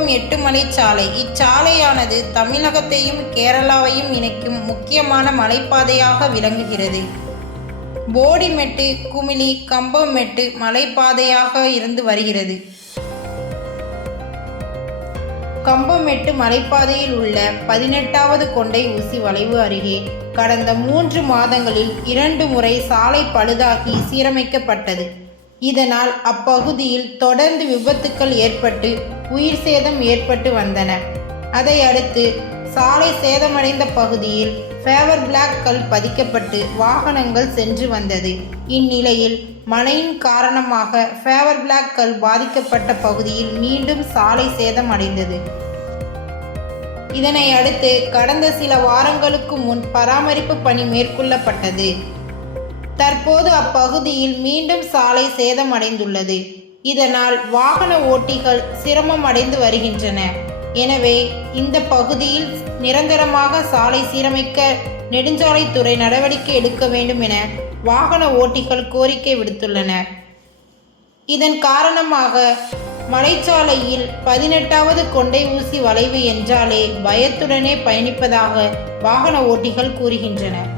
கம்பம் 8 மலைச்சாலை. இச்சாலையானது தமிழகத்தையும் கேரளாவையும் இணைக்கும் முக்கியமான மலைப்பாதையாக விளங்குகிறது. போடிமெட்டு குமிளி கம்பமெட்டு மலைப்பாதையாக இருந்து வருகிறது. கம்பமெட்டு மலைப்பாதையில் உள்ள 18வது கொண்டை ஊசி வளைவு அருகே கடந்த 3 மாதங்களில் 2 முறை சாலை பழுதாகி சீரமைக்கப்பட்டது. இதனால் அப்பகுதியில் தொடர்ந்து விபத்துக்கள் ஏற்பட்டு உயிர் சேதம் ஏற்பட்டு வந்தன. அதை அடுத்து சாலை சேதமடைந்த பகுதியில் ஃபேவர் பிளாக் கல் பதிக்கப்பட்டு வாகனங்கள் சென்று வந்தது. இந்நிலையில் மழையின் காரணமாக ஃபேவர் பிளாக் கல் பாதிக்கப்பட்ட பகுதியில் மீண்டும் சாலை சேதம் அடைந்தது. இதனை அடுத்து கடந்த சில வாரங்களுக்கு முன் பராமரிப்பு பணி மேற்கொள்ளப்பட்டது. தற்போது அப்பகுதியில் மீண்டும் சாலை சேதம் அடைந்துள்ளது. இதனால் வாகன ஓட்டிகள் சிரமம் அடைந்து வருகின்றன. எனவே இந்த பகுதியில் நிரந்தரமாக சாலை சீரமைக்க நெடுஞ்சாலைத்துறை நடவடிக்கை எடுக்க வேண்டும் என வாகன ஓட்டிகள் கோரிக்கை விடுத்துள்ளனர். இதன் காரணமாக மலைச்சாலையில் 18வது கொண்டை ஊசி வளைவு என்றாலே பயத்துடனே பயணிப்பதாக வாகன ஓட்டிகள் கூறுகின்றனர்.